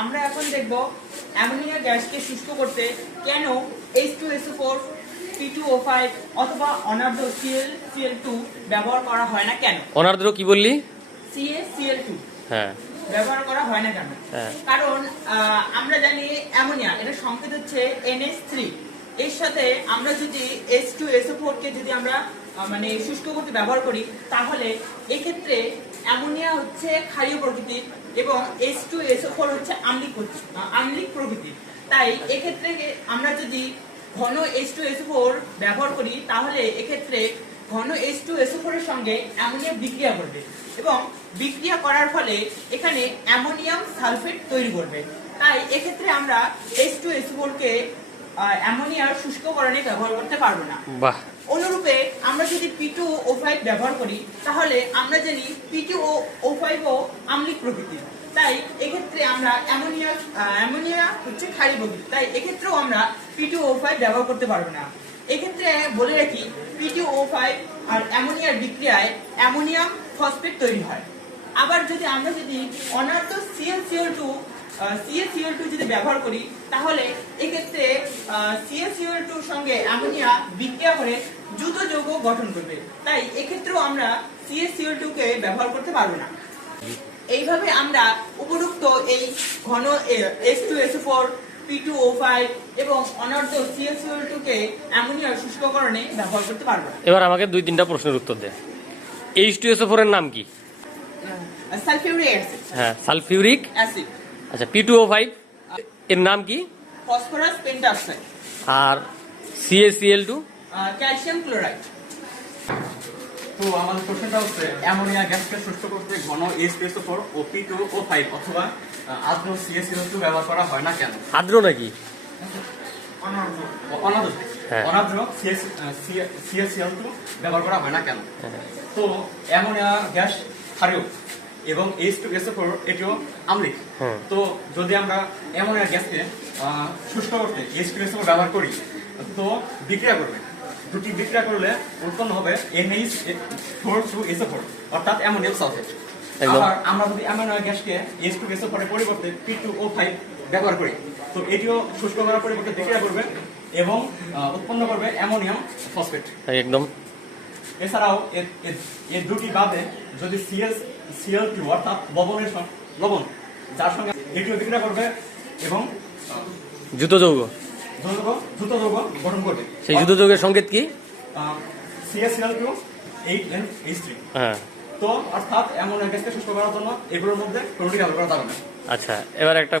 আমরা এখন দেখব অ্যামোনিয়া গ্যাসকে শুষ্ক করতে কেন H2SO4 P2O5 অথবা অনার্দ্র CaCl2 ব্যবহার করা হয় না কেন। অনার্দ্র কি বললি? CaCl2 হ্যাঁ ব্যবহার করা হয় না কেন? হ্যাঁ কারণ আমরা জানি অ্যামোনিয়া এটা সংকেত হচ্ছে NH3। এর সাথে আমরা যদি H2SO4 কে যদি আমরা মানে শুষ্ক করতে ব্যবহার করি তাহলে এক্ষেত্রে অ্যামোনিয়া হচ্ছে ক্ষারীয় প্রকৃতির এবং H2SO4 হচ্ছে আম্লিক প্রকৃতির। তাই এক্ষেত্রে আমরা যদি ঘন H2SO4 ব্যবহার করি তাহলে এক্ষেত্রে ঘন H2SO4 এর সঙ্গে অ্যামোনিয়া বিক্রিয়া করবে এবং বিক্রিয়া করার ফলে এখানে অ্যামোনিয়াম সালফেট তৈরি করবে। তাই এক্ষেত্রে আমরা H2SO4 কে অ্যামোনিয়ার শুষ্ককরণে ব্যবহার করতে পারবো না। বাহ। অনুরূপে আমরা যদি P2O5 ব্যবহার করি তাহলে আমরা জানি P2O5 ও আম্লিক প্রকৃতির। তাই এক্ষেত্রে আমরা অ্যামোনিয়া হচ্ছে ক্ষারীয় প্রকৃতির। তাই এক্ষেত্রেও আমরা P2O5 ব্যবহার করতে পারবো না। এক্ষেত্রে বলে রাখি P2O5 আর অ্যামোনিয়ার বিক্রিয়ায় অ্যামোনিয়াম ফসফেট তৈরি হয়। আবার আমরা যদি অনার্দ্র CaCl2 যদি ব্যবহার করি তাহলে এক্ষেত্রে CaCl2 এর সঙ্গে অ্যামোনিয়া বিক্রিয়া করে যুত যৌগ গঠন করবে। তাই এক্ষেত্রেও আমরা CaCl2 কে ব্যবহার করতে পারবো না। এইভাবে আমরা উপরোক্ত এই ঘন H2SO4 P2O5 এবং অনার্দ্র CaCl2 কে অ্যামোনিয়ার শুষ্ককরণে ব্যবহার করতে পারবো না। এবার আমাকে 2-3টা প্রশ্নের উত্তর দে। H2SO4 এর নাম কি? Sulphuric acid. হ্যাঁ, সালফিউরিক অ্যাসিড। আচ্ছা, P2O5 এর নাম কি? Phosphorus pentoxide. আর CaCl2? Calcium chloride. তো আমাদের কোশ্চেনটা হচ্ছে অ্যামোনিয়া গ্যাসকে শুষ্ক করতে ঘন H2SO4 ও P2O5 অথবা আর্দ্র CaCl2 ব্যবহার করা হয় না কেন? আর্দ্র নাকি? অনার্দ্র হ্যাঁ। অনার্দ্র CaCl2 ব্যবহার করা হয় না কেন? তো অ্যামোনিয়া গ্যাস ক্ষারীয় এবং H2SO4 এটিও আম্লিক। তো যদি আমরা অ্যামোনিয়া গ্যাসকে শুষ্ক করতে H2SO4 ব্যবহার করি তো বিক্রিয়া করবে, দুটি বিক্রিয়া করলে উৎপন্ন হবে NH4 অর্থাৎ অ্যামোনিয়াম সালফেট। আবার আমরা যদি অ্যামোনিয়া গ্যাসকে H2SO4 এর পরিবর্তে P2O5 ব্যবহার করি তো এটিও শুষ্ক করার পরিবর্তে বিক্রিয়া করবে এবং উৎপন্ন করবে অ্যামোনিয়াম ফসফেট। একদম। এছাড়াও এর দুটি বাদে যদি CaCl2 অর্থাৎ লবণ যার সঙ্গে এটিও বিক্রিয়া করবে এবং যুত যৌগ দ্রুত যৌগ গঠন করবে। সেই যুত যৌগের সংকেত কি? CaCl2 8NH3। হ্যাঁ। তো অর্থাৎ অ্যামোনিয়া গ্যাসকে শুষ্ক করার জন্য এগুলোর মধ্যে কোনটি ব্যবহার করা যাবে না। আচ্ছা, এবার একটা